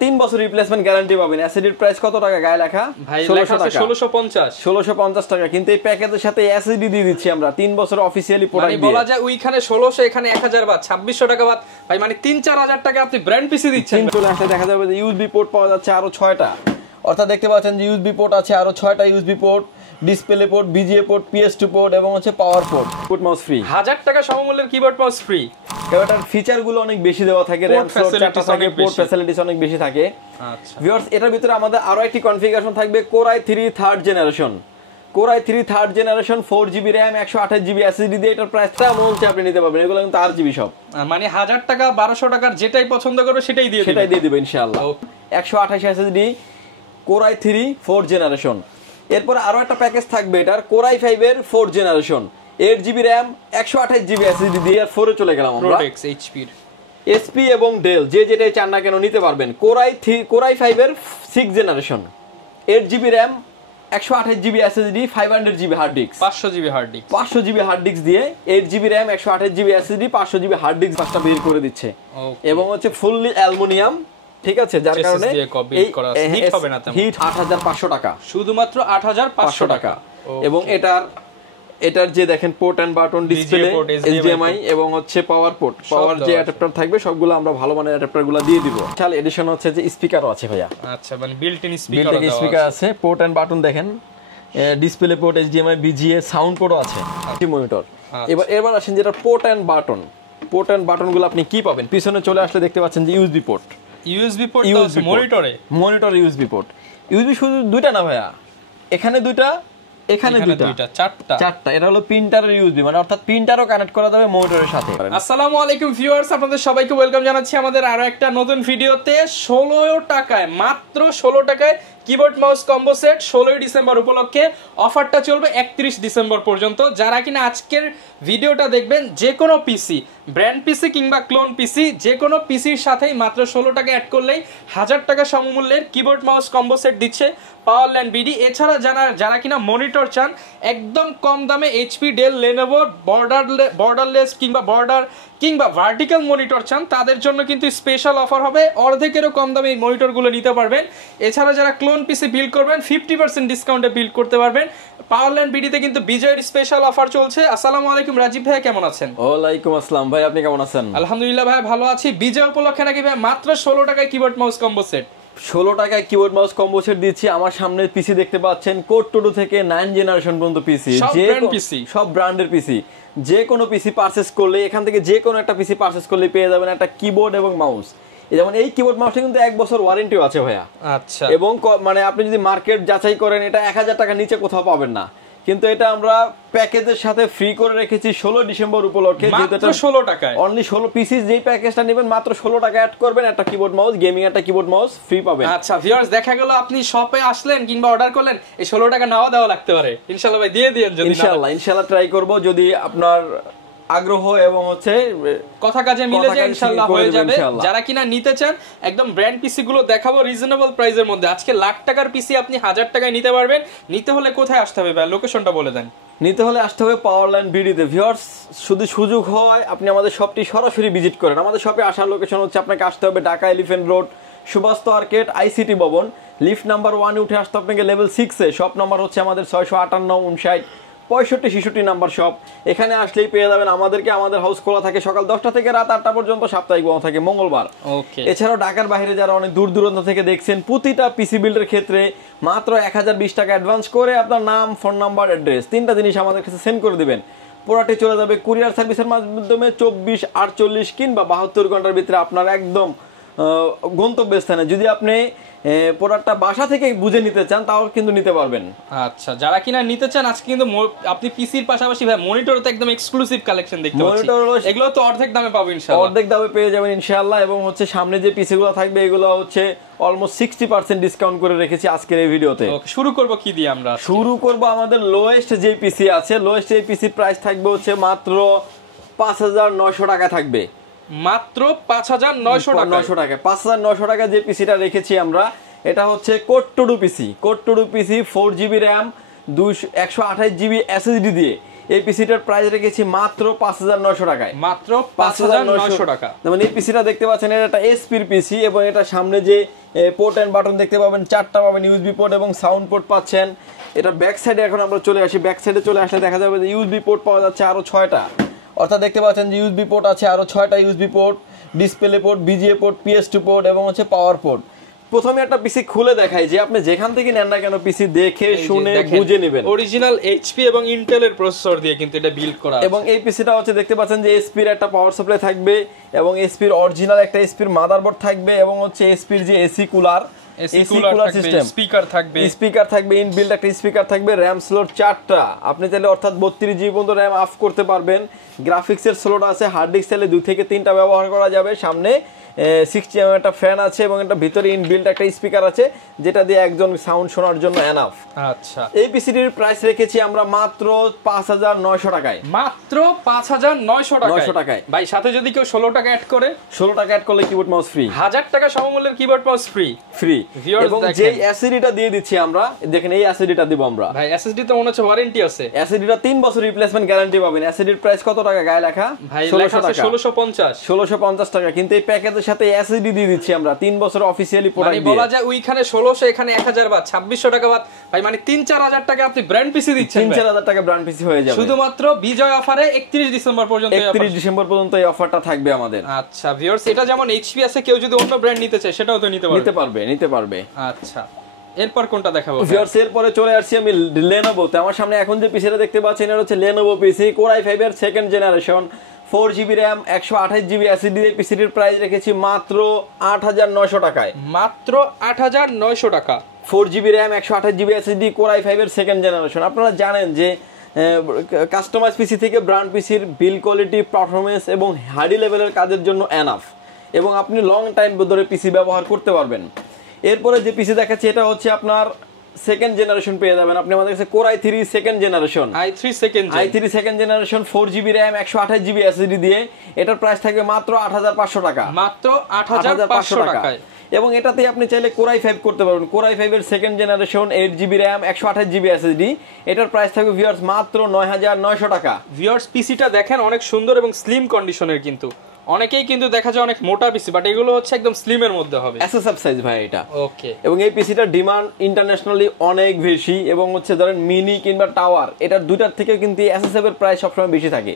3 বছর replacement guarantee পাবেন। এসএসডির price কত টাকা গায়ে লেখা? ভাই লেখা আছে 1650 টাকা, কিন্তু এই প্যাকেজের সাথে এসএসডি দিয়ে দিচ্ছি আমরা 3 বছর অফিশিয়ালি প্রোডাক্ট দিয়ে। মানে বলা যায় ওইখানে 1600 এখানে 1000 বাদ 2600 টাকা বাদ ভাই, মানে 3-4000 টাকা আপনি ব্র্যান্ড পিসি দিচ্ছেন। চলে আসলে দেখা যাবে যে ইউএসবি পোর্ট পাওয়া যাচ্ছে আরো 6টা, অর্থাৎ দেখতে পাচ্ছেন যে ইউএসবি পোর্ট আছে আরো 6টা USB port, display port, VGA port, PS2 port এবং হচ্ছে power port. Port mouse free, 1000 টাকা সমমূল্যের কিবোর্ড মাউস ফ্রি। এটার ফিচার গুলো অনেক বেশি দেওয়া থাকে, র‍্যাম স্লট 4টা থাকে, পোর্ট ফ্যাসিলিটিস অনেক বেশি থাকে। আচ্ছা ভিউয়ার্স, এটার ভিতরে আমাদের আরো একটি কনফিগারেশন থাকবে Core i3 third generation. Core i3 third generation 4GB RAM 128GB SSD দিয়ে এটার প্রাইসটা বলছে আপনি নিতে পারবেন। এগুলো কিন্তু 8GB সব, মানে 1000 টাকা 1200 টাকার যেটাই পছন্দ করবে সেটাই দিয়ে দিবে ইনশাআল্লাহ। 128 SSD Core i3 4th generation. এরপর আরো একটা প্যাকেজ থাকবে এটার Core i5 এর 4th generation, 8GB RAM 128GB SSD দিয়ে। আর 4 এ চলে গেলাম আমরা। প্রোডাক্টস HP এবং ডেল যে যেটাই চান না কেন নিতে পারবেন। Core i5 এর 6th generation, 8GB RAM 128GB SSD 500GB hard disk, 500GB hard disk দিয়ে 8GB RAM 128GB SSD 500GB hard disk পাঁচটা বের করে দিচ্ছে। এবং হচ্ছে ফুললি অ্যালুমিনিয়াম, ঠিক আছে, যার কারণে হিট হবে না তেমন। হিট 8500 টাকা, শুধুমাত্র 8500 টাকা। এবং এটার যে দেখেন port and button, display, HDMI এবং হচ্ছে পাওয়ার পোর্ট, পাওয়ার যে অ্যাডাপ্টার থাকবে সবগুলো আমরা ভালো মানের অ্যাডাপ্টারগুলো দিয়ে দিব। চাল এডিশন হচ্ছে যে স্পিকারও আছে ভাইয়া। আচ্ছা, মানে বিল্ট ইন স্পিকার আছে, পোর্ট এন্ড বাটন দেখেন, display port, HDMI, BGA, sound পোর্টও আছে, মনিটর। এবার আসেন যেটা পোর্ট এন্ড বাটনগুলো আপনি কি পাবেন। পিছনে চলে আসলে দেখতে পাচ্ছেন যে ইউএসবি পোর্ট মনিটরে ইউএসবি পোর্ট। ইউএসবি শুধু দুইটা না ভাইয়া, এখানে দুইটা, এখানে দুইটা, চারটা। এটা হলো প্রিন্টারের ইউএসবি, মানে অর্থাৎ প্রিন্টারও কানেক্ট করা যাবে মনিটরের সাথে। আসসালামু আলাইকুম ভিউয়ার্স, আপনাদের সবাইকে ওয়েলকাম জানাচ্ছি আমাদের আরো একটা নতুন ভিডিওতে। 16 টাকায়, মাত্র 16 টাকায় keyboard mouse combo set 16 December উপলক্ষে অফারটা চলবে 31 ডিসেম্বর পর্যন্ত। যারা কিনা আজকের ভিডিওটা দেখবেন, যে কোনো পিসি, ব্র্যান্ড পিসি কিংবা ক্লোন পিসি, যে কোনো পিসির সাথেই মাত্র 16 টাকা অ্যাড করলেই 1000 টাকা সমমূল্যের কিবোর্ড মাউস কম্বো সেট দিচ্ছে পাওয়ারল্যান্ড বিডি। এছাড়া যারা কিনা মনিটর চান একদম কম দামে, HP, ডেল, লেনোভো বর্ডারলেস কিংবা ভার্টিক্যাল মনিটর চান, তাদের জন্য কিন্তু স্পেশাল অফার হবে। অর্ধেকেরও কম দামে এই মনিটরগুলো নিতে পারবেন। এছাড়া যারা ক্লোন পিসি বিল্ড করবেন 50% ডিসকাউন্টে বিল্ড করতে পারবেন। পাওয়ারল্যান্ড বিডিতে কিন্তু বিজয়ের স্পেশাল অফার চলছে। আসসালামু আলাইকুম রাজীব ভাই, কেমন আছেন? ওয়ালাইকুম আসসালাম ভাই, আপনি কেমন আছেন? আলহামদুলিল্লাহ ভাই, ভালো আছি। বিজয় উপলক্ষে নাকি ভাই মাত্র 16 টাকায় কিবোর্ড মাউস কম্বো সেট, 16 টাকায় কিবোর্ড মাউস কম্বো সেট দিচ্ছি। আমার সামনে পিসি দেখতে পাচ্ছেন কোড 2 থেকে 9 জেনারেশন পর্যন্ত পিসি, সব ব্র্যান্ডের পিসি। যে কোনো পিসি পারচেজ করলে, এখান থেকে যে কোনো একটা পিসি পারচেজ করলে পেয়ে যাবেন একটা কিবোর্ড এবং মাউস। যেমন এই কিবোর্ড মাউসটা কিন্তু 1 বছর ওয়ারেন্টিও আছে ভাইয়া। আচ্ছা, এবং মানে আপনি যদি মার্কেট যাচাই করেন এটা 1000 টাকা নিচে কোথাও পাবেন না, কিন্তু এটা আমরা প্যাকেজের সাথে ফ্রি করে রেখেছি 16 ডিসেম্বর উপলক্ষে। মাত্র 16 টাকায় অনলি 16 পিসিস, যেই প্যাকেজটা নেবেন মাত্র 16 টাকা অ্যাড করবেন, একটা কিবোর্ড মাউস, গেমিং একটা কিবোর্ড মাউস ফ্রি পাবেন। আচ্ছা ভিউয়ার্স, দেখা গেল আপনি শপে আসলেন কিংবা অর্ডার করলেন, এই 16 টাকা নাও দেওয়া লাগতে পারে। ইনশাআল্লাহ ভাই দিয়ে দিয়েন, যদি ইনশাআল্লাহ ট্রাই করব, যদি আপনার আগ্রহ এবং হচ্ছে কথা কাজে মিলে যায় ইনশাআল্লাহ হয়ে যাবে। যারা কিনা নিতে চান একদম ব্র্যান্ড পিসি গুলো দেখাবো রিজনেবল প্রাইসের মধ্যে। আজকে লাখ টাকার পিসি আপনি 1000 টাকায় নিতে পারবেন। নিতে হলে কোথায় আসতে হবে ভাই, লোকেশনটা বলে দেন। নিতে হলে আসতে হবে পাওয়ারল্যান্ড বিডিতে। ভিউয়ার্স, যদি সুযোগ হয় আপনি আমাদের শপটি সরাসরি ভিজিট করেন। আমাদের শপে আসার লোকেশন হচ্ছে, আপনাকে আসতে হবে Dhaka elephant road, Subhash arcade, ICT Bhaban, lift number 1 এ উঠে আসতে আপনাকে লেভেল 6 এ। শপ নাম্বার হচ্ছে আমাদের 658 59 65 66 নাম্বার শপ। এখানে আসলেই পেয়ে যাবেন আমাদেরকে। আমাদের হাউস খোলা থাকে সকাল 10টা থেকে রাত 8টা পর্যন্ত, সাপ্তাহিক বন্ধ থাকে মঙ্গলবার। এছাড়াও ঢাকার বাইরে যারা অনেক দূর দূরান্ত থেকে দেখছেন, প্রতিটা পিসি বিল্ডের ক্ষেত্রে মাত্র 1020 টাকা অ্যাডভান্স করে আপনার নাম, ফোন নাম্বার, অ্যাড্রেস 3টা জিনিস আমাদের কাছে সেন্ড করে দিবেন। পুরোটি চলে যাবে কুরিয়ার সার্ভিসের মাধ্যমে 24, 48 কিংবা 72 ঘন্টার ভিতরে আপনার একদম গন্তব্যস্থানে। যদি আপনি প্রোডাক্টটা বাসা থেকে বুঝে নিতে চান তাও কিন্তু নিতে পারবেন। আচ্ছা, যারা কিনা নিতে চান আজকে কিন্তু আপনি পিসির পাশাপাশি ভাই মনিটরও তো একদম এক্সক্লুসিভ কালেকশন দেখতে পাচ্ছেন। এগুলো তো অর্ধেক দামে পাবেন ইনশাআল্লাহ, অর্ধেক দামে পেয়ে যাবেন ইনশাআল্লাহ। এবং হচ্ছে সামনে যে পিসিগুলো থাকবে এগুলো হচ্ছে অলমোস্ট 60% ডিসকাউন্ট করে রেখেছি আজকের এই ভিডিওতে। শুরু করব কি দিয়ে আমরা? শুরু করব আমাদের লোয়েস্ট যে পিসি আছে। লোয়েস্ট এই পিসির প্রাইস থাকবে হচ্ছে মাত্র 5900 টাকা থাকবে। মাত্র 5900 টাকা। 5900 টাকা যে পিসিটা রেখেছি আমরা, এটা হচ্ছে কোড 2 পিসি। 4GB RAM 128GB SSD দিয়ে এই পিসিটার প্রাইস রেখেছি মাত্র 5900 টাকায়, মাত্র 5900 টাকা। যেমন এই পিসিটা দেখতে পাচ্ছেন, এটা একটা এসপির পিসি এবং এটা সামনে যে পোর্ট এন্ড বাটন দেখতে পাবেন 4টা পাবেন, ইউএসবি পোর্ট এবং সাউন্ড পোর্ট পাচ্ছেন। এটা ব্যাক সাইডে এখন আমরা চলে আসি, ব্যাক সাইডে চলে আসলে দেখা যাবে যে ইউএসবি পোর্ট পাওয়া যাচ্ছে আরো 6টা, অর্থাৎ দেখতে পাচ্ছেন যে ইউএসবি পোর্ট আছে আরো 6টা USB port, display port, VGA port, PS2 port এবং হচ্ছে পাওয়ার পোর্ট। প্রথমে একটা পিসি খুলে দেখাই যে আপনি যেখান থেকে নেন না কেন পিসি দেখে শুনে বুঝে নেবেন। অরিজিনাল এইচপি এবং ইন্টেলের প্রসেসর দিয়ে কিন্তু এটা বিল্ড করা আছে। এবং এই পিসিটা হচ্ছে দেখতে পাচ্ছেন যে এসপির একটা পাওয়ার সাপ্লাই থাকবে এবং এসপির অরিজিনাল একটা এসপির মাদারবোর্ড থাকবে এবং হচ্ছে এসপির যে এসি কুলার সিস্টেম, স্পিকার থাকবে, ইনবিল্ট একটা স্পিকার থাকবে, র্যাম স্লট 4টা, আপনি চাইলে অর্থাৎ 32 জিবি পর্যন্ত র্যাম অফ করতে পারবেন। গ্রাফিক্সের স্লট আছে, হার্ড ডিস্ক চাইলে 2 থেকে 3টা ব্যবহার করা যাবে। সামনে 60 mm একটা ফ্যান আছে এবং একটা ভিতরে ইনবিল্ট একটা স্পিকার আছে যেটা দিয়ে একজন সাউন্ড শোনার জন্য এনাফ। আচ্ছা, এই পিসিটির প্রাইস রেখেছি আমরা মাত্র 5900 টাকায়, মাত্র 5900 টাকায়। ভাই সাথে যদি কেউ 16 টাকা অ্যাড করে, 16 টাকা অ্যাড করলে কিবোর্ড মাউস ফ্রি, 1000 টাকা সমমূল্যের কিবোর্ড মাউস ফ্রি। এবং যে এসএসডিটা দিয়ে দিচ্ছি আমরা, দেখেন এই এসএসডিটা দিব আমরা। ভাই এসএসডি তো মনে হচ্ছে ওয়ারেন্টি আছে, এসএসডিটা 3 বছর রিপ্লেসমেন্ট গ্যারান্টি পাবেন। এসএসডির প্রাইস কত টাকা গায়ে লেখা? ভাই লেখা আছে 1650 টাকা, কিন্তু এই প্যাকেজের সাথে এসএসডি দিয়ে দিচ্ছি আমরা 3 বছর অফিশিয়ালি প্রোডাক্ট দিয়ে। মানে বলা যায় ওইখানে 1600, এখানে 1000 বাদ 2600 টাকা বাদ, ভাই মানে 3-4000 টাকা আপনি ব্র্যান্ড পিসি দিচ্ছেন। 3-4000 টাকা ব্র্যান্ড পিসি হয়ে যাবে শুধুমাত্র বিজয় অফারে 31 ডিসেম্বর পর্যন্ত। 31 ডিসেম্বর পর্যন্ত এই অফারটা থাকবে আমাদের। আচ্ছা ভিউয়ার্স, এটা যেমন এইচপি আছে, কেউ যদি অন্য ব্র্যান্ড নিতে চায় সেটাও তো নিতে পারবে। আচ্ছা, এরপর কোনটা দেখাবো ভিউয়ার্স? এরপরে চলে আসছি আমি লেনোভোতে। আমার সামনে এখন যে পিসিটা দেখতে পাচ্ছেন এটা হচ্ছে লেনোভো পিসি, কোর i5 এর second generation, 4GB RAM, 128GB SSD। এই পিসিটির প্রাইস রেখেছি মাত্র 8900 টাকায়, মাত্র 8900 টাকা। 4GB RAM, 128GB SSD, core i5 এর সেকেন্ড জেনারেশন। আপনারা জানেন যে কাস্টমাইজ পিসি থেকে ব্র্যান্ড পিসির বিল কোয়ালিটি, পারফরমেন্স এবং হাই লেভেলের কাজের জন্য এনাফ, এবং আপনি লং টাইম ধরে পিসি ব্যবহার করতে পারবেন। এরপরে যে পিসি দেখাচ্ছি এটা হচ্ছে আপনার সেকেন্ড জেনারেশন পেয়ে যাবেন আপনি আমাদের কাছে, core i3 second generation, i3 second generation, 4GB RAM, 128GB SSD দিয়ে। এটার প্রাইস থাকবে মাত্র 8500 টাকা, মাত্র 8500 টাকায়। এবং এটাতে আপনি চাইলে কোর i5 করতে পারবেন। কোর i5 এর second generation, 8GB RAM, 128GB SSD। এটার প্রাইস থাকবে ভিউয়ার্স মাত্র 9900 টাকা। ভিউয়ার্স পিসিটা দেখেন অনেক সুন্দর এবং স্লিম কন্ডিশনের, কিন্তু অনেকেই কিন্তু দেখা যায় অনেক মোটা পিসি, বাট এগুলো হচ্ছে একদম স্লিম এর মধ্যে হবে, এসএসএফ সাইজ ভাই এটা। ওকে, এবং এই পিসিটার ডিমান্ড ইন্টারন্যাশনালি অনেক বেশি, এবং হচ্ছে ধরেন মিনি কিংবা টাওয়ার, এটার দুইটার থেকে কিন্তু এসএসএফ এর প্রাইস সবসময় বেশি থাকে,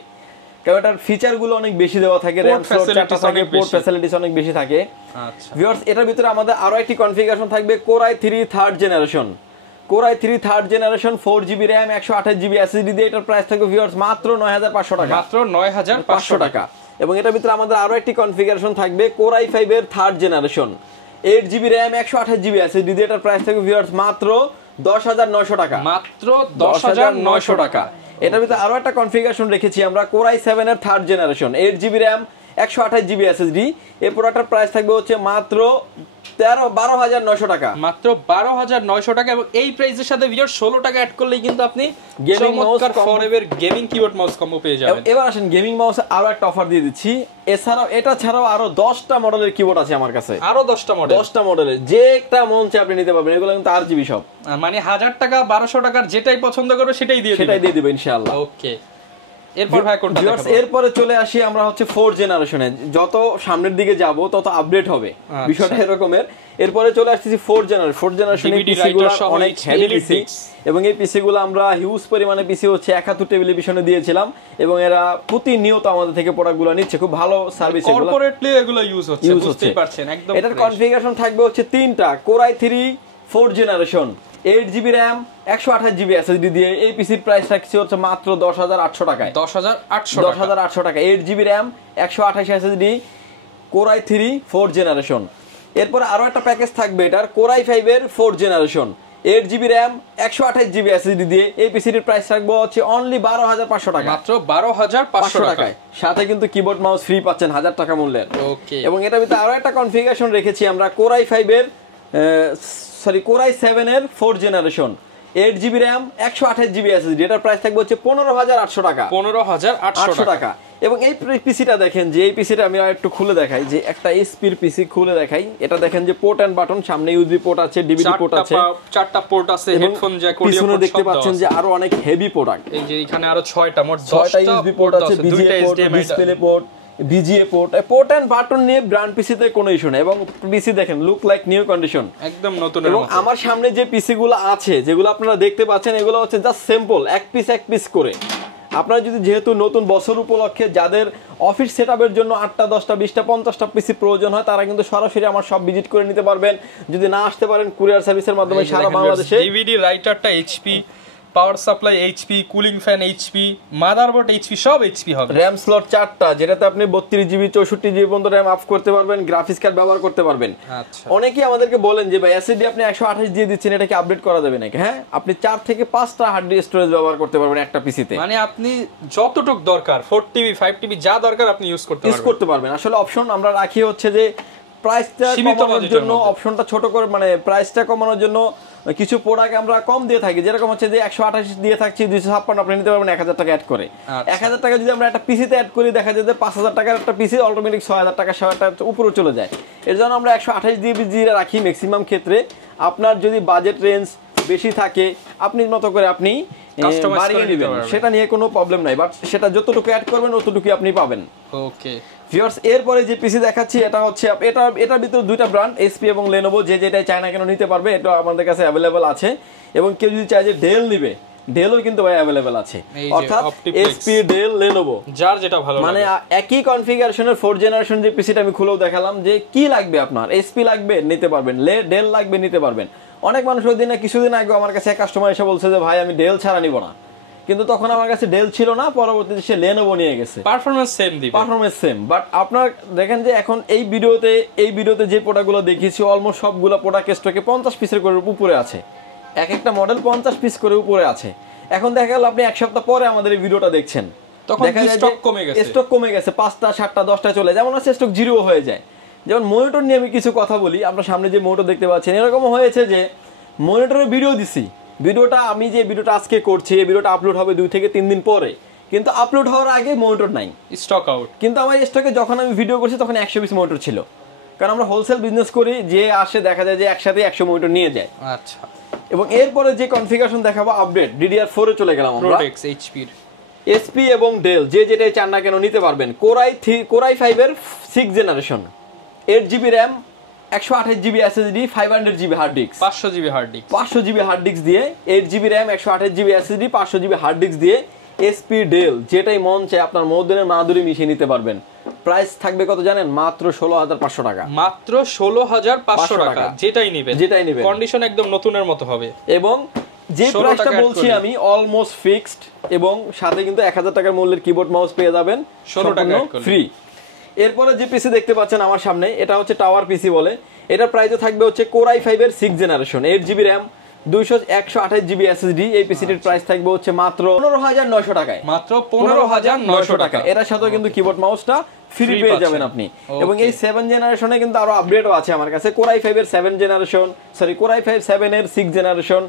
কারণ এটার ফিচারগুলো অনেক বেশি দেওয়া থাকে, র্যাম স্লট 4টা থাকে, পোর্ট ফ্যাসিলিটিস অনেক বেশি থাকে। আচ্ছা ভিউয়ার্স, এটার ভিতরে আমাদের আরো একটি কনফিগারেশন থাকবে, core i3 third generation, core i3 third generation, 4GB RAM, 128GB SSD দিয়ে। এটার প্রাইস থাকবে ভিউয়ার্স মাত্র 9500 টাকা, মাত্র 9500 টাকা। এবং এটার ভিতরে আমাদের আরো একটি কনফিগারেশন থাকবে, কোর i5 এর third generation, 8GB RAM, 128GB SSD দিয়ে। এটার প্রাইস থাকবে ভিউয়ার্স মাত্র 10900 টাকা, মাত্র 10900 টাকা। এটার ভিতরে আরো একটা কনফিগারেশন রেখেছি আমরা, কোর i7 এর third generation, 8GB RAM, 128GB SSD। এই প্রোডাক্টের প্রাইস থাকবে হচ্ছে মাত্র 12900 টাকা, মাত্র 12900 টাকা। এবং এই প্রাইসের সাথে ভিউয়ার 16 টাকা অ্যাড করলেই কিন্তু আপনি gaming mouse forever gaming keyboard mouse combo পেয়ে যাবেন। এবার আসেন গেমিং মাউসে আরো একটা অফার দিয়ে দিচ্ছি। এছাড়াও এটা ছাড়াও আরো 10টা মডেলের কিবোর্ড আছে আমার কাছে, আরো 10টা মডেলের, যে একটা মন চাই আপনি নিতে পারবেন। এগুলো কিন্তু RGB সব, মানে 1000 টাকা 1200 টাকার যেটাই পছন্দ করবে সেটাই দিয়ে দিবেন ইনশাআল্লাহ। ওকে, এরপর ভাই কোনটা দেখাবো? এরপরে চলে আসি আমরা হচ্ছে 4 জেনারেশনে। যত সামনের দিকে যাব তত আপডেট হবে, বিষয়টা এরকমের। এরপরে চলে আসতেছি 4 জেনারেশনের পিসিগুলো অনেক হেভি পিসি, এবং এই পিসিগুলো আমরা হিউজ পরিমাণে পিসি হচ্ছে 71 টেলিভিশনে দিয়েছিলাম, এবং এরা প্রতিনিয়ত আমাদের থেকে প্রোডাক্টগুলো নিচ্ছে, খুব ভালো সার্ভিস, কর্পোরেটলি এগুলো ইউজ হচ্ছে, বুঝতেই পারছেন একদম। এটার কনফিগারেশন থাকবে হচ্ছে 3টা, core i3 4 generation, 8GB RAM, 128GB SSD দিয়ে। এই পিসির প্রাইস রাখছি হচ্ছে মাত্র 10800 টাকায়, 10800 টাকা, 8GB RAM, 128 SSD, core i3 4 generation. এরপর আরো একটা প্যাকেজ থাকবে এটার, কোর i5 এর 4 generation, 8GB RAM, 128GB SSD দিয়ে। এই পিসির প্রাইস রাখবো হচ্ছে অনলি 12500 টাকা, মাত্র 12500 টাকায়। সাথে কিন্তু কিবোর্ড মাউস ফ্রি পাচ্ছেন 1000 টাকা মূল্যের। ওকে, এবং এটার ভিতরে আরো একটা কনফিগারেশন রেখেছি আমরা, কোর i5 এর কোর i7 এর 4 generation, 8GB RAM, 128GB SSD। এটার প্রাইস থাকবে হচ্ছে 15800 টাকা, 15800 টাকা। এবং এই পিসিটা দেখেন যে এই পিসিটা আমি একটু খুলে দেখাই, যে একটা এসপির পিসি খুলে দেখাই। এটা দেখেন যে পোর্ট এন্ড বাটন, সামনে ইউএসবি পোর্ট আছে, ডিভিডি পোর্ট আছে, চারটা পোর্ট আছে, হেডফোন জ্যাক, অডিও পিছনে পোর্ট দেখতে পাচ্ছেন যে আরো অনেক হেভি প্রোডাক্ট। এই যে এখানে আরো 6টা, মোট 10টা ইউএসবি পোর্ট আছে, দুইটা HDMI display port, VGA port, port and button নিয়ে ব্র্যান্ড পিসিতে কোনো ইস্যু নেই। এবং পিসি দেখেন লুক লাইক নিউ কন্ডিশন, একদম নতুন। এবং আমার সামনে যে পিসি গুলো আছে যেগুলো আপনারা দেখতে পাচ্ছেন এগুলো হচ্ছে জাস্ট সিম্পল এক পিস করে। আপনারা যদি যেহেতু নতুন বছর উপলক্ষে যাদের অফিস সেটআপের জন্য 8টা 10টা 20টা 50টা পিসি প্রয়োজন হয় তারা কিন্তু সরাসরি আমার সব ভিজিট করে নিতে পারবেন। যদি না আসতে পারেন কুরিয়ার সার্ভিসের মাধ্যমে সারা বাংলাদেশে। ডিভিডি রাইটারটা HP, power supply HP, cooling fan HP, motherboard HP, সব এইচপি হবে। র‍্যাম স্লট 4টা, যেটাতে আপনি 32 জিবি 64 জিবি পর্যন্ত র‍্যাম আপ করতে পারবেন, গ্রাফিক্স কার্ড ব্যবহার করতে পারবেন। আচ্ছা, অনেকেই আমাদেরকে বলেন যে ভাই এসএসডি আপনি 128 দিয়ে দিচ্ছেন, এটা কি আপডেট করা যাবে নাকি? হ্যাঁ, আপনি 4 থেকে 5টা হার্ড ডিস্ক স্টোরেজ ব্যবহার করতে পারবেন একটা পিসিতে। মানে আপনি যতটুক দরকার 4TB 5TB যা দরকার আপনি ইউজ করতে পারবেন। আসলে অপশন আমরা রাখি হচ্ছে যে প্রাইসটা কমানোর জন্য, অপশনটা ছোট করে, মানে প্রাইসটা কমানোর জন্য কিছু প্রোডাক্ট আমরা কম দিয়ে থাকি। যেরকম হচ্ছে যে 128 দিয়ে থাকছি 256 আপনি নিতে পারবেন 1000 টাকা অ্যাড করে। 1000 টাকা যদি আমরা একটা পিসিতে অ্যাড করি দেখা যায় যে 5000 টাকার একটা পিসি অটোমেটিক 6000 টাকা 6000 টাকা উপরে চলে যায়। এর জন্য আমরা 128 দিয়ে রাখি ম্যাক্সিমাম ক্ষেত্রে। আপনার যদি বাজেট রেঞ্জ বেশি থাকে আপনি মতো করে আপনি বাড়িয়ে নেবেন, সেটা নিয়ে কোনো প্রবলেম নাই, বাট সেটা যতটুকু অ্যাড করবেন ততটুকুই আপনি পাবেন। ওকে ভিউয়ার্স, এরপরে যে পিসি দেখাচ্ছি এটা হচ্ছে এটার ভিতরে দুইটা ব্র্যান্ড এসপি এবং লেনোভো, যে যেটাই চায় না কেন নিতে পারবে, এটা আমাদের কাছে অ্যাভেলেবেল আছে। এবং কেউ যদি চায় যে ডেল নিবে, ডেলও কিন্তু ভাই অ্যাভেলেবেল আছে, অর্থাৎ এসপি, ডেল, লেনোভো যার যেটা ভালো মানে একই কনফিগারেশনের 4th জেনারেশন যে পিসিটা আমি খুলেও দেখালাম যে কি লাগবে আপনার, এসপি লাগবে নিতে পারবেন, ডেল লাগবে নিতে পারবেন। অনেক মানুষ ওই দিনে কিছুদিন আগে আমার কাছে এক কাস্টমার এসে বলছে যে ভাই আমি ডেল ছাড়া নিব না, কিন্তু তখন আমার কাছে ডেল ছিল না, পরবর্তীতে সে লেনোভো নিয়ে গেছে। পারফরম্যান্স সেম, বাট আপনার দেখেন যে এখন এই ভিডিওতে যে প্রোডাক্টগুলো দেখিয়েছি অলমোস্ট সবগুলো প্রোডাক্ট স্টকে 50 পিসের করে উপরে আছে, এক একটা মডেল 50 পিস করে উপরে আছে। এখন দেখা গেল আপনি এক সপ্তাহ পরে আমাদের এই ভিডিওটা দেখছেন, তখন স্টক কমে গেছে 5টা 7টা 10টা চলে, যেমন আছে স্টক জিরো হয়ে যায়। যেমন মনিটর নিয়ে আমি কিছু কথা বলি, আমরা সামনে যে মনিটর দেখতে পাচ্ছেন এরকম হয়েছে যে মনিটরের ভিডিও দিছি, ভিডিওটা আমি যে ভিডিওটা আজকে করছি এই ভিডিওটা আপলোড হবে 2 থেকে 3 দিন পরে, কিন্তু আপলোড হওয়ার আগে মনিটর নাই, স্টক আউট। কিন্তু আমার স্টকে যখন আমি ভিডিও করছি তখন 100 পিস মনিটর ছিল, কারণ আমরা হোলসেল বিজনেস করি, যে আসে দেখা যায় যে একসাথে 100 মনিটর নিয়ে যায়। আচ্ছা, এবং এরপরে যে কনফিগারেশন দেখাবো আপডেট DDR4 এ চলে গেলাম আমরা। এসপি এবং ডেল যে যেটাই চান না কেন নিতে পারবেন। কোরাই 5 এর 6th generation, 8GB RAM, 128GB SSD, 500GB hard disk, 500GB hard disk দিয়ে 8GB RAM, 128GB SSD, 500GB hard disk দিয়ে এসপি ডেল যেটাই মন চায় আপনার মৌদিনের মাধুরী মিশিয়ে নিতে পারবেন। প্রাইস থাকবে কত জানেন? মাত্র 16500 টাকা, মাত্র 16500 টাকা। যেটাই নেবেন কন্ডিশন একদম নতুনের মতো হবে। এবং যে প্রাইসটা বলছি আমি অলমোস্ট ফিক্সড, এবং সাথে কিন্তু 1000 টাকার মূল্যের কিবোর্ড মাউস পেয়ে যাবেন 16 টাকা ফ্রি। এরপরে যে পিসি দেখতে পাচ্ছেন আমার সামনে এটা হচ্ছে টাওয়ার পিসি বলে, এটার প্রাইসও থাকবে হচ্ছে কোরাই 5 এর 6th generation, 8GB RAM, 128GB SSD। এই পিসিটির প্রাইস থাকবে হচ্ছে মাত্র 15900 টাকায়, মাত্র 15900 টাকা। এর সাথে কিন্তু কিবোর্ড মাউসটা ফ্রি পেয়ে যাবেন আপনি। এবং এই 7 জেনারেশনে কিন্তু আরো আপডেটও আছে আমার কাছে, কোরাই 5 এর 7 জেনারেশন, কোরাই 5 7 এর 6th generation,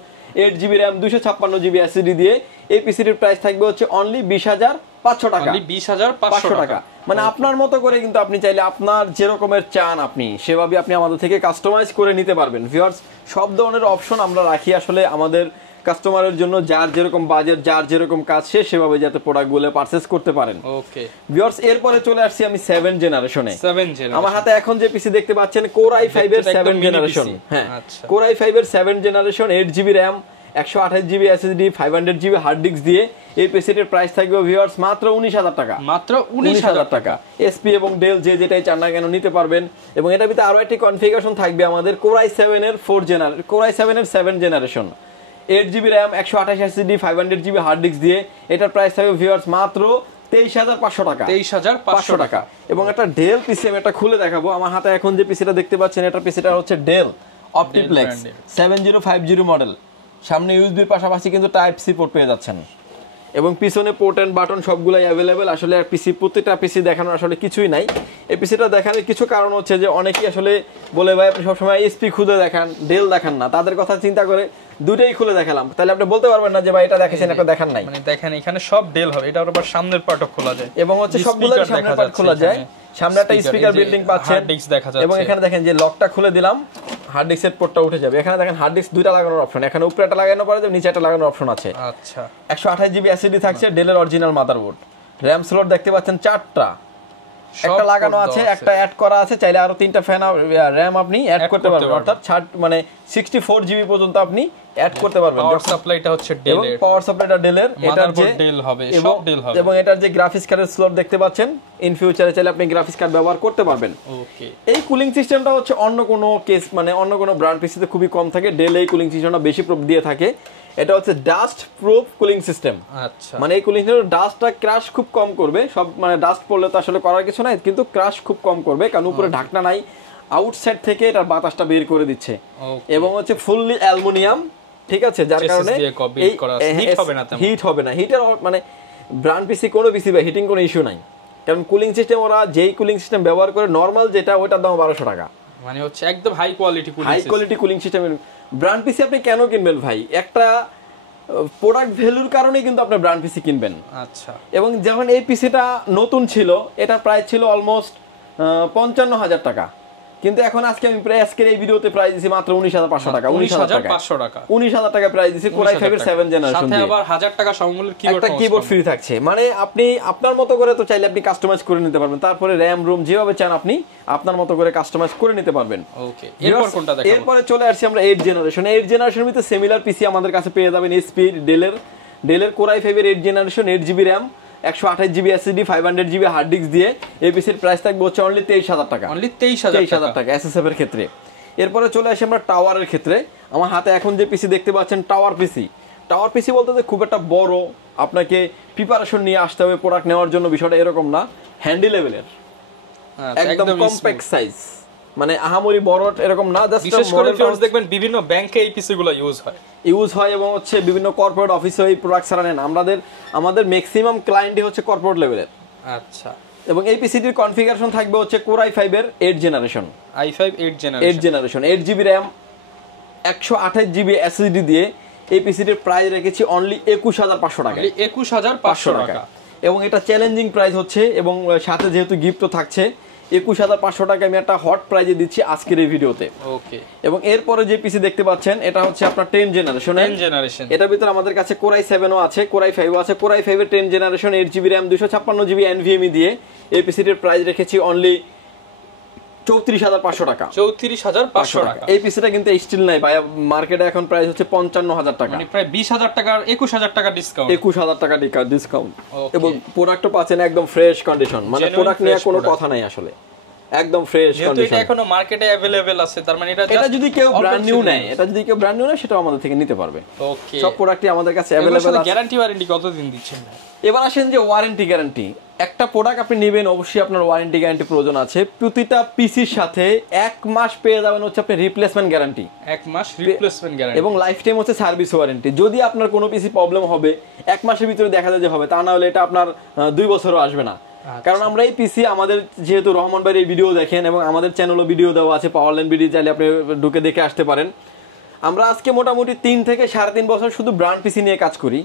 8GB RAM, 256GB SSD দিয়ে এই পিসিটির প্রাইস থাকবে হচ্ছে অনলি 20500 টাকা, 20500 টাকা। মানে আপনার মতো করে কিন্তু আপনি চাইলে আপনার যে রকমের চান আপনি সেভাবে আপনি আমাদের থেকে কাস্টমাইজ করে নিতে পারবেন। ভিউয়ার্স, সব ধরনের অপশন আমরা রাখি আসলে আমাদের কাস্টমারের জন্য, যার যেরকম বাজেট, যার যেরকম কাজ সে সেভাবে যাতে প্রোডাক্টগুলো পারচেজ করতে পারেন। ওকে ভিউয়ার্স, এরপরে চলে আসছি আমি 7 জেনারেশনে। আমার হাতে এখন যে পিসি দেখতে পাচ্ছেন কোরাই 5 এর 7 জেনারেশন। হ্যাঁ, কোরাই 5 এর 7 generation, 8GB RAM, 128GB SSD, 500GB hard disk দিয়ে এই পিসিটির প্রাইস থাকবে ভিউয়ার্স মাত্র 19000 টাকা, মাত্র 19000 টাকা। এসপি এবং ডেল যে যেটাই চান না কেন নিতে পারবেন। এবং এটার ভিতরে আরো একটি কনফিগারেশন থাকবে আমাদের কোরাই 7 এর 7 generation, 8GB RAM, 128 SSD, 500GB hard disk দিয়ে এটার প্রাইস থাকবে ভিউয়ার্স মাত্র 23500 টাকা, 23500 টাকা। এবং একটা ডেল পিসি আমি এটা খুলে দেখাবো। আমার হাতে এখন যে পিসিটা দেখতে পাচ্ছেন এটা পিসিটা হচ্ছে ডেল অপটিপ্লেক্স 7050 মডেল। সামনে ইউএসবির পাশাপাশি কিন্তু টাইপ সি পোর্ট পেয়ে যাচ্ছেন। এবং পিছনে পোর্ট এন্ড বাটন সবগুলাই অ্যাভেলেবেল। আসলে পিসি প্রত্যেকটা পিসি দেখানোর আসলে কিছুই নাই। এই পিসিটা দেখানোর কিছু কারণ হচ্ছে যে অনেকেই আসলে বলে ভাই আপনি সবসময় এসপি খুলে দেখান, ডেল দেখান না, তাদের কথা চিন্তা করে দুটোই খুলে দেখালাম। তাহলে আপনি বলতে পারবেন না যে ভাই এটা দেখেছেন এটা দেখান নাই। মানে দেখেন এখানে সব ডেল হবে, এটা আবার সামনের পার্টও খোলা যায় এবং হচ্ছে সবগুলোই সামনের পার্ট খোলা যায়। সামনে একটা স্পিকার বিল্ডিং পাচ্ছেন এবং এখানে দেখেন যে লকটা খুলে দিলাম, হার্ড ডিস্কের পোর্টটা উঠে যাবে। এখানে দেখেন হার্ড ডিস্ক দুইটা লাগানোর অপশন, এখানে উপরে একটা লাগানো পারে যাবে, নিচে একটা লাগানোর অপশন আছে। আচ্ছা 128 জিবি এসএসডি থাকছে, ডেলের অরিজিনাল মাদারবোর্ড। র‍্যাম স্লট দেখতে পাচ্ছেন 4টা, একটা লাগানো আছে, একটা অ্যাড করা আছে। চাইলে আরো 3টা ফ্যান র‍্যাম আপনি অ্যাড করতে পারবেন, অর্থাৎ 64 জিবি পর্যন্ত আপনি অ্যাড করতে পারবেন। পাওয়ার সাপ্লাইটা হচ্ছে ডেলের, পাওয়ার সাপ্লাইটা ডেলের, এটার যে ডেল হবে, সব ডেল হবে। এবং এটার যে গ্রাফিক্স কার্ডের স্লট দেখতে পাচ্ছেন, ইন ফিউচারে চাইলে আপনি গ্রাফিক্স কার্ড ব্যবহার করতে পারবেন। ওকে, এই কুলিং সিস্টেমটা হচ্ছে অন্য কোনো কেস মানে অন্য কোনো ব্র্যান্ড পিসিতে খুবই কম থাকে, ডেল এই কুলিং সিস্টেমটা বেশি প্রুফ দিয়ে থাকে। এটা হচ্ছে ডাস্ট প্রুফ কুলিং সিস্টেম। আচ্ছা, মানে এই কুলিং সিস্টেম ডাস্টটা ক্র্যাশ খুব কম করবে। সব মানে ডাস্ট পড়লে তো আসলে করার কিছু নাই, কিন্তু ক্র্যাশ খুব কম করবে, কারণ উপরে ঢাকনা নাই, আউটসাইড থেকে এটার বাতাসটা বের করে দিচ্ছে। এবং হচ্ছে ফুললি অ্যালুমিনিয়াম, ঠিক আছে, যার কারণে হিট হবে না। হিটের মানে ব্র্যান্ড পিসি কোনো পিসি বা হিটিং কোনো ইস্যু নাই, কারণ কুলিং সিস্টেম ওরা যেই কুলিং সিস্টেম ব্যবহার করে নরমাল যেটা, ওটার দাম 1200 টাকা। মানে হচ্ছে একদম high quality cooling system. Brand PC আপনি কেন কিনবেন ভাই? একটা প্রোডাক্ট ভ্যালুর কারণেই কিন্তু আপনি ব্র্যান্ড পিসি কিনবেন। আচ্ছা, এবং যখন এই পিসিটা নতুন ছিল, এটার প্রাইস ছিল অলমোস্ট 55,000 টাকা, কিন্তু এখন আজকের এই ভিডিওতে প্রাইস দিছি মাত্র 19,500 টাকা। 19,000 টাকা প্রাইস দিছি কোরাই 5 এর 7 জেনারেশন দিয়ে। সাথে আবার 1000 টাকা সমমূল্যের কিবোর্ড ফ্রি থাকছে। মানে আপনি আপনার মতো করে তো চাইলে আপনি কাস্টমাইজ করে নিতে পারবেন, তারপরে র‍্যাম রুম যেভাবে চান আপনি আপনার মতো করে কাস্টমাইজ করে নিতে পারবেন। ওকে, এরপর কোনটা দেখাবো? এরপরে চলে আসছি আমরা 8 জেনারেশন। 8 জেনারেশনের ভিতরে সিমিলার পিসি আমাদের কাছে পেয়ে যাবেন এসপি ডেলের কোরাই 5 এর 8 generation, 8 GB RAM, 128 GB SSD, 500 GB hard disk দিয়ে। এই পিসির প্রাইস থাকবে হচ্ছে অনলি 23,000 টাকা। অনলি 23,000 টাকা এসএসএফ এর ক্ষেত্রে। এরপরে চলে আসি আমরা টাওয়ারের ক্ষেত্রে। আমার হাতে এখন যে পিসি দেখতে পাচ্ছেন টাওয়ার পিসি বলতে যে খুব একটা বড় আপনাকে প্রিপারেশন নিয়ে আসতে হবে প্রোডাক্ট নেওয়ার জন্য, বিষয়টা এরকম না। হ্যান্ডি লেভেলের, একদম কম্প্যাক্ট সাইজ, মানে আহামরি বড় এরকম না। জাস্ট বিশেষ করে ফিউজ দেখবেন বিভিন্ন ব্যাংকে এই পিসিগুলো ইউজ হয় এবং হচ্ছে বিভিন্ন কর্পোরেট অফিসে এই প্রোডাক্ট ছাড়া নেন। আমাদের ম্যাক্সিমাম ক্লায়েন্টই হচ্ছে কর্পোরেট লেভেলের। আচ্ছা, এবং এই পিসিটির কনফিগারেশন থাকবে হচ্ছে কোরাই 5 এর 8 generation, 8 generation, 8 GB RAM, 128 GB SSD দিয়ে। এই পিসিটির প্রাইস রেখেছি অনলি 21,500 টাকা। 21,500 টাকা। এবং এটা চ্যালেঞ্জিং প্রাইস হচ্ছে, এবং সাথে যেহেতু গিফটও থাকছে, 21,500 টাকা আমি একটা হট প্রাইজে দিচ্ছি আজকের এই ভিডিওতে। ওকে, এবং এরপরে যে পিসি দেখতে পাচ্ছেন এটা হচ্ছে আপনার 10 জেনারেশন। এটার ভিতরে আমাদের কাছে কোরাই 7ও আছে, কোরাই 5ও আছে। কোরাই 5 এর 10 generation, 8 GB RAM, 256 GB NVMe দিয়ে এই পিসিটির প্রাইস রেখেছি অনলি 34,500 টাকা। 34,500 টাকা। এই পিসিটা কিন্তু স্টিল নাই ভাই, মার্কেটে এখন প্রাইস হচ্ছে 55,000 টাকা, মানে প্রায় 20,000 টাকার 21,000 টাকা ডিসকাউন্ট। 21,000 টাকা ডিসকাউন্ট। এবং প্রোডাক্টও পাচ্ছেন একদম ফ্রেশ কন্ডিশন, মানে প্রোডাক্ট নিয়ে কোনো কথা নাই আসলে, একদম ফ্রেশ কন্ডিশন। এটা এখনো মার্কেটে अवेलेबल আছে, তার মানে এটা যদি কেউ ব্র্যান্ড নিউ নেয়, সেটাও আমাদের থেকে নিতে পারবে। ওকে, সব প্রোডাক্টই আমাদের কাছে अवेलेबल আছে। গ্যারান্টি ওয়ারেন্টি কতদিন দিচ্ছেন? এবার আসেন যে ওয়ারেন্টি গ্যারান্টি। একটা প্রোডাক্ট আপনি নেবেন, অবশ্যই আপনার ওয়ারেন্টি গ্যারান্টি প্রয়োজন আছে। প্রতিটা পিসির সাথে 1 মাস পেয়ে যাবেন হচ্ছে আপনি রিপ্লেসমেন্ট গ্যারান্টি, 1 মাস রিপ্লেসমেন্ট গ্যারান্টি, এবং লাইফ টাইম হচ্ছে সার্ভিস ওয়ারেন্টি। যদি আপনার কোনো পিসি প্রবলেম হবে 1 মাসের ভিতরে দেখা যায় যে হবে, তা না হলে এটা আপনার 2 বছরও আসবে না। কারণ আমরা এই পিসি আমাদের যেহেতু রহমান ভাইয়ের এই ভিডিও দেখেন এবং আমাদের চ্যানেলও ভিডিও দেওয়া আছে, পাওয়ারল্যান্ড ভিডিও, চাইলে আপনি ঢুকে দেখে আসতে পারেন। আমরা আজকে মোটামুটি 3 থেকে 3.5 বছর শুধু ব্র্যান্ড পিসি নিয়ে কাজ করি।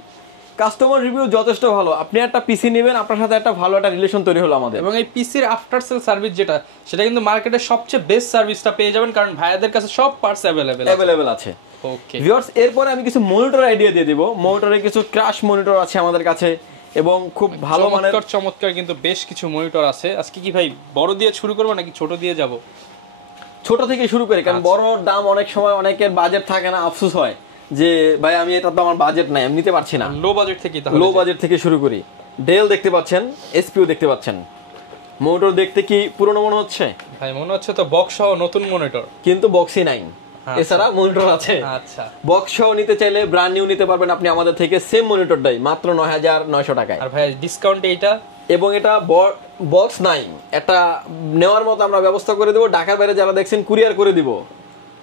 কাস্টমার রিভিউ যথেষ্ট ভালো। আপনি একটা পিসি নেবেন, আপনার সাথে একটা ভালো একটা রিলেশন তৈরি হলো আমাদের। এবং এই পিসির আফটার সেল সার্ভিস যেটা, সেটা কিন্তু মার্কেটের সবচেয়ে বেস্ট সার্ভিসটা পেয়ে যাবেন, কারণ ভাইয়াদের কাছে সব পার্টস अवेलेबल আছে। ওকে ভিউয়ার্স, এরপরে আমি কিছু মনিটর আইডিয়া দিয়ে দেব। মনিটরের কিছু ক্র্যাশ মনিটর আছে আমাদের কাছে এবং খুব ভালো মানের চমৎকার কিন্তু বেশ কিছু মনিটর আছে। আজকে কি ভাই বড় দিয়ে শুরু করব নাকি ছোট দিয়ে যাব? ছোট থেকে শুরু করি, কারণ বড় দাম অনেক সময় অনেকের বাজেট থাকে না, আফসোস হয় যে ভাই আমি এটা তো আমার বাজেট নাই, আমি নিতে পারছি না। লো বাজেট থেকে শুরু করি। ডেল দেখতে পাচ্ছেন, এসপিও দেখতে পাচ্ছেন। মনিটর দেখতে কি পুরনো মনে হচ্ছে? ভাই মনে হচ্ছে তো বক্স সহ নতুন মনিটর, কিন্তু বক্সই নাই। এছাড়া মনিটর আছে। আচ্ছা, বক্স সহ নিতে চাইলে ব্র্যান্ড নিউ নিতে পারবেন আপনি আমাদের থেকে, সেম মনিটরটাই মাত্র 9,900 টাকায়। আর ভাই ডিসকাউন্টে এটা, এবং এটা বক্স নাই, এটা নেওয়ার মতো আমরা ব্যবস্থা করে দেবো। ঢাকার বাইরে যারা দেখছেন কুরিয়ার করে দিব,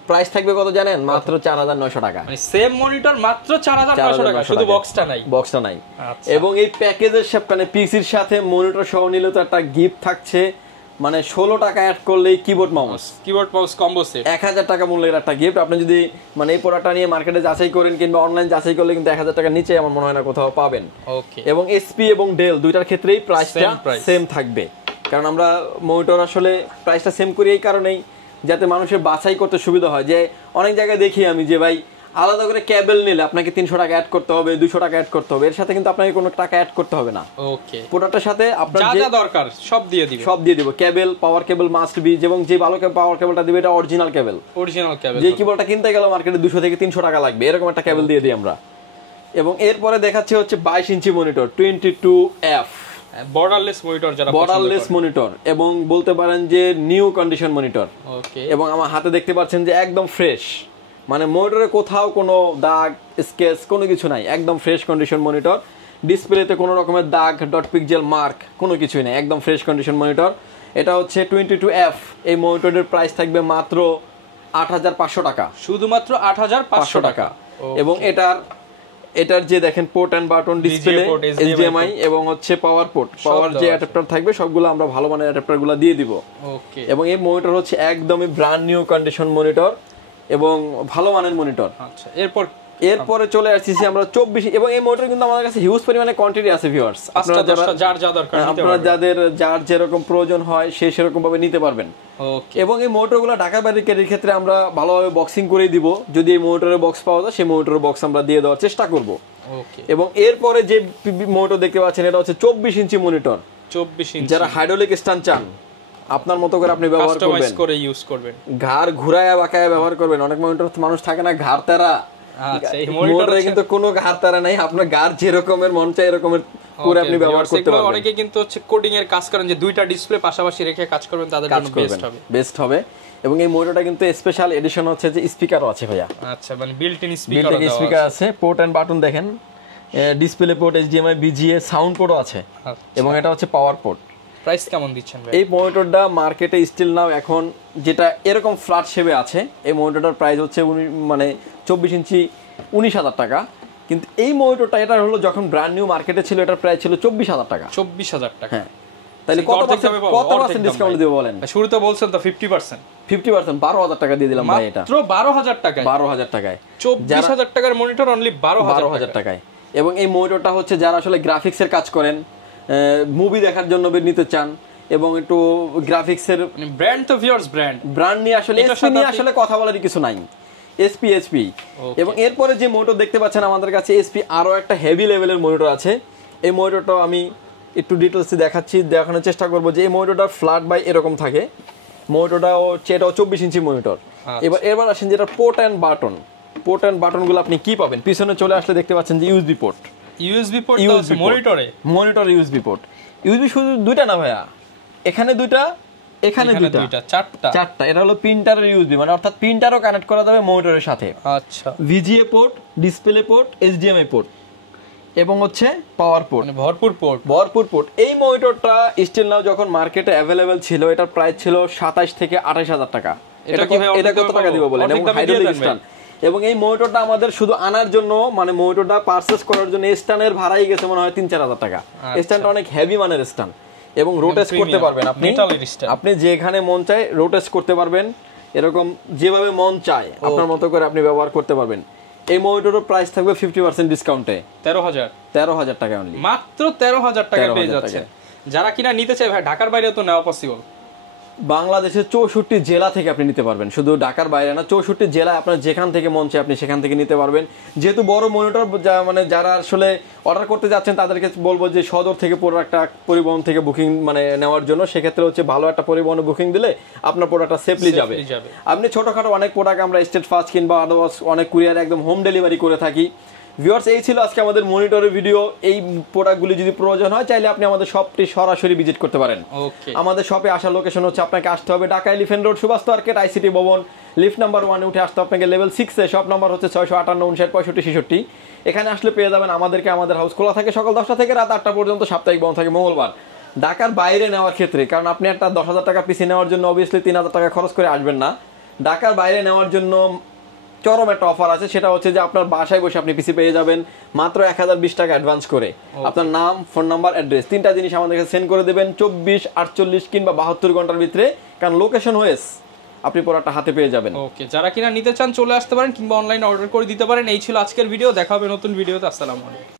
প্রাইস থাকবে কত জানেন? মাত্র 4900 টাকা। মানে সেম মনিটর মাত্র 4900 টাকা, শুধু বক্সটা নাই। বক্সটা নাই। আচ্ছা। এবং এই প্যাকেজের সাথে মানে পিসির সাথে মনিটর সহ নিলে তো একটা গিফট থাকছে, মানে 16 টাকা অ্যাড করলেই কিবোর্ড মাউস কম্বো সেট 1000 টাকা মূল্যের একটা গিফট। আপনি যদি মানে এই প্রোডাক্টটা নিয়ে মার্কেটে যাচাই করেন কিংবা অনলাইন যাচাই করলে কিন্তু 1000 টাকার নিচে আমার মনে হয় না কোথাও পাবেন। ওকে। এবং এসপি এবং ডেল দুইটার ক্ষেত্রেই প্রাইসটা সেম থাকবে, কারণ আমরা মনিটর আসলে প্রাইসটা সেম করি এই কারণেই যাতে মানুষের বাছাই করতে সুবিধা হয়। যে অনেক জায়গায় দেখি আমি যে ভাই আলাদা করে কেবল নিলে আপনাকে 300 টাকা অ্যাড করতে হবে, 200 টাকা অ্যাড করতে হবে, এর সাথে কিন্তু আপনাকে কোনো টাকা অ্যাড করতে হবে না। ওকে। প্রোডাক্টের সাথে আপনার যা যা দরকার সব দিয়ে দিব। কেবল, পাওয়ার কেবল মাস্ট বি, এবং যে ভালো পাওয়ার কেবলটা দিবে এটা অরিজিনাল কেবল। যে কেবলটা কিনতে গেলে মার্কেটে 200 থেকে 300 টাকা লাগবে, এরকম একটা কেবল দিয়ে দিই আমরা। এবং এরপরে দেখাচ্ছে হচ্ছে 22 inch monitor 22F borderless monitor, যারা বর্ডারলেস মনিটর, এবং বলতে পারেন যে নিউ কন্ডিশন মনিটর। ওকে। এবং আমার হাতে দেখতে পাচ্ছেন যে একদম ফ্রেশ, মানে মনিটরে কোথাও কোনো দাগ স্কেচ কোনো কিছু নাই, একদম ফ্রেশ কন্ডিশন মনিটর। ডিসপ্লেতে কোনো রকমের দাগ ডট পিক্সেল মার্ক কোনো কিছুই নেই, একদম ফ্রেশ কন্ডিশন মনিটর। এটা হচ্ছে 22F। এই মনিটরের প্রাইস থাকবে মাত্র 8500 টাকা, শুধুমাত্র 8500 টাকা। এবং এটার যে দেখেন port and button, display, HDMI এবং হচ্ছে পাওয়ার পোর্ট, পাওয়ার যে অ্যাডাপ্টার থাকবে সবগুলো আমরা ভালো মানের অ্যাডাপ্টারগুলো দিয়ে দিব। ওকে। এবং এই মনিটর হচ্ছে একদমই ব্র্যান্ড নিউ কন্ডিশন মনিটর এবং ভালো মানের মনিটর। আচ্ছা। এরপরে চলে আসছি আমরা 24, এবং এই মনিটর কিন্তু আমাদের কাছে হিউজ পরিমাণে কোয়ান্টিটি আছে ভিউয়ার্স। আপনারা যাদের যার যেরকম প্রয়োজন হয় সেরকম ভাবে নিতে পারবেন। ওকে। এবং এই মনিটরগুলো ঢাকা বাইরের ক্যারির ক্ষেত্রে আমরা ভালোভাবে বক্সিং করে দিব। যদি এই মনিটরের বক্স পাওয়া যায় সেই মনিটরের বক্স আমরা দিয়ে দেওয়ার চেষ্টা করব। ওকে। এবং এরপরে যে মনিটর দেখতে পাচ্ছেন এটা হচ্ছে 24 ইঞ্চি মনিটর। 24 ইঞ্চি, যারা হাইড্রোলিক স্ট্যান্ড চান আপনার মতো করে আপনি ব্যবহার করবেন, কাস্টমাইজ করে ইউজ করবেন, ঘাড় ঘুরায়া বাঁকায়া ব্যবহার করবেন। অনেক মনিটর মানুষ থাকে না ঘাড় তারা, আচ্ছা এই মনিটরে কিন্তু কোনো ঘাড় তারা নাই, আপনার ঘাড় যে রকমের মন চায় এরকমের করে আপনি ব্যবহার করতে পারবেন। অনেকে কিন্তু হচ্ছে কোডিং এর কাজ করেন, যে দুইটা ডিসপ্লে পাশাপাশি রেখে কাজ করবেন, তাদের জন্য বেস্ট হবে। এবং এই মনিটরটা কিন্তু স্পেশাল এডিশন হচ্ছে যে স্পিকারও আছে ভাইয়া। আচ্ছা, মানে বিল্ট ইন স্পিকার আছে, পোর্ট এন্ড বাটন দেখেন, display port, HDMI, VGA, sound পোর্টও আছে। এবং এটা হচ্ছে পাওয়ার পোর্ট। প্রাইস কেমন দিচ্ছেন ভাই? এই মনিটরটা মার্কেটে স্টিল নাও এখন যেটা এরকম ফ্ল্যাট শেপে আছে, এই মনিটরটার প্রাইস হচ্ছে মানে 24 ইঞ্চি 19,000 টাকা। কিন্তু এই মনিটরটা এটা হলো যখন ব্র্যান্ড নিউ মার্কেটে ছিল এটার প্রাইস ছিল 24,000 টাকা। 24,000 টাকা? হ্যাঁ। তাহলে কত পার্সেন্ট ডিসকাউন্ট দিব বলেন? শুরুতে বলছেন তো 50%। 12,000 টাকা দিয়ে দিলাম ভাই। এটা মাত্র 12,000 টাকায়? 12,000 টাকায় 24,000 টাকার মনিটর অনলি 12,000 টাকায়। এবং এই মনিটরটা হচ্ছে যারা আসলে গ্রাফিক্সের কাজ করেন, মুভি দেখার জন্য নিতে চান, এবং একটু গ্রাফিক্সের ব্র্যান্ড তো ভিউয়ার্স ব্র্যান্ড নিয়ে আসলে কথা বলার কিছু নাই। এসপি। এবং এরপরে যে মনিটর দেখতে পাচ্ছেন আমাদের কাছে এসপি আরো একটা হেভি লেভেলের মনিটর আছে। এই মনিটরটাও আমি একটু ডিটেলসে দেখানোর চেষ্টা করব যে এই মনিটরটা ফ্ল্যাট বাই এরকম থাকে। মনিটরটাও এটাও 24 ইঞ্চি মনিটর। এবার আসেন যেটা পোর্ট এন্ড বাটনগুলো আপনি কি পাবেন, পিছনে চলে আসলে দেখতে পাচ্ছেন যে ইউএসবি পোর্ট আছে মনিটরে ইউএসবি পোর্ট। ইউএসবি শুধু দুইটা না ভাইয়া, এখানে দুইটা, এখানে দুইটা, চারটা। এটা হলো প্রিন্টারের ইউএসবি, মানে অর্থাৎ প্রিন্টারও কানেক্ট করা যাবে মনিটরের সাথে। আচ্ছা। VGA port, display port, HDMI port এবং হচ্ছে পাওয়ার পোর্ট, মানে ভরপুর পোর্ট। এই মনিটরটা স্টিল নাও যখন মার্কেটে अवेलेबल ছিল এটার প্রাইস ছিল 27 থেকে 28,000 টাকা। এটা কত টাকা দিব বলেন? এবং হাইড্রোলিক স্ট্যান্ড। এবং এই মনিটরটা আমাদের শুধু আনার জন্য, মানে মনিটরটা পারচেজ করার জন্য স্ট্যান্ডের ভাড়াই গেছে মনে হয় 3-4,000 টাকা। স্ট্যান্ডটা অনেক হেভি মানের স্ট্যান্ড, এবং রোটেট করতে পারবেন আপনি যেখানে মন চায় রোটেট করতে পারবেন, এরকম যেভাবে মন চায় আপনার মতো করে আপনি ব্যবহার করতে পারবেন। এই মনিটরের প্রাইস থাকবে 50% ডিসকাউন্টে 13,000 টাকা অনলি, মাত্র 13,000 টাকা পেয়ে যাচ্ছে। যারা কিনা নিতে চায় ভাই, ঢাকার বাইরে তো নেওয়া পসিবল। বাংলাদেশের 64 জেলা থেকে আপনি নিতে পারবেন, শুধু ঢাকার বাইরে না, 64 জেলায় আপনার যেখান থেকে মন চায় আপনি সেখান থেকে নিতে পারবেন। যেহেতু বড় মনিটর, মানে যারা আসলে অর্ডার করতে যাচ্ছেন তাদেরকে বলবো যে সদর থেকে প্রোডাক্টটা পরিবহন থেকে বুকিং মানে নেওয়ার জন্য, সেক্ষেত্রে হচ্ছে ভালো একটা পরিবহনে বুকিং দিলে আপনার প্রোডাক্টটা সেফলি যাবে। আপনি ছোটখাটো অনেক প্রোডাক্ট আমরা স্টেট ফাস্ট কিংবা আদার্স অনেক কুরিয়ার একদম হোম ডেলিভারি করে থাকি। ভিউয়ার্স, এই ছিল আজকে আমাদের মনিটরের ভিডিও। এই প্রোডাক্টগুলি যদি প্রয়োজন হয় চাইলে আপনি আমাদের শপটি সরাসরি ভিজিট করতে পারেন। আমাদের শপে আসার লোকেশন হচ্ছে আপনাকে আসতে হবে Dhaka elephant road, Subhash market, ICT Bhaban, lift number 1 উঠে আসতে আপনাকে লেভেল 6-এ। শপ নাম্বার হচ্ছে 658-59-65-66। এখানে আসলে পেয়ে যাবেন আমাদেরকে। আমাদের হাউস খোলা থাকে সকাল 10টা থেকে রাত 8টা পর্যন্ত, সাপ্তাহিক বন্ধ থাকে মঙ্গলবার। ঢাকার বাইরে নেওয়ার ক্ষেত্রে, কারণ আপনি একটা 10,000 টাকা পিসি নেওয়ার জন্য অবভিয়াসলি 3,000 টাকা খরচ করে আসবেন না, ঢাকার বাইরে নেওয়ার জন্য চরম একটা অফার আছে, সেটা হচ্ছে যে আপনার বাসায় বসে আপনি পিসি পেয়ে যাবেন মাত্র 1020 টাকা অ্যাডভান্স করে। আপনার নাম, ফোন নাম্বার, অ্যাড্রেস 3টা জিনিস আমাদেরকে সেন্ড করে দেবেন 24, 48 কিংবা 72 ঘন্টার ভিতরে, কারণ লোকেশন ওয়েস আপনি প্রোডাক্টটা হাতে পেয়ে যাবেন। ওকে, যারা কিনা নিতে চান চলে আসতে পারেন কিংবা অনলাইনে অর্ডার করে দিতে পারেন। এই ছিল আজকের ভিডিও, দেখা হবে নতুন ভিডিওতে। আসসালামু আলাইকুম।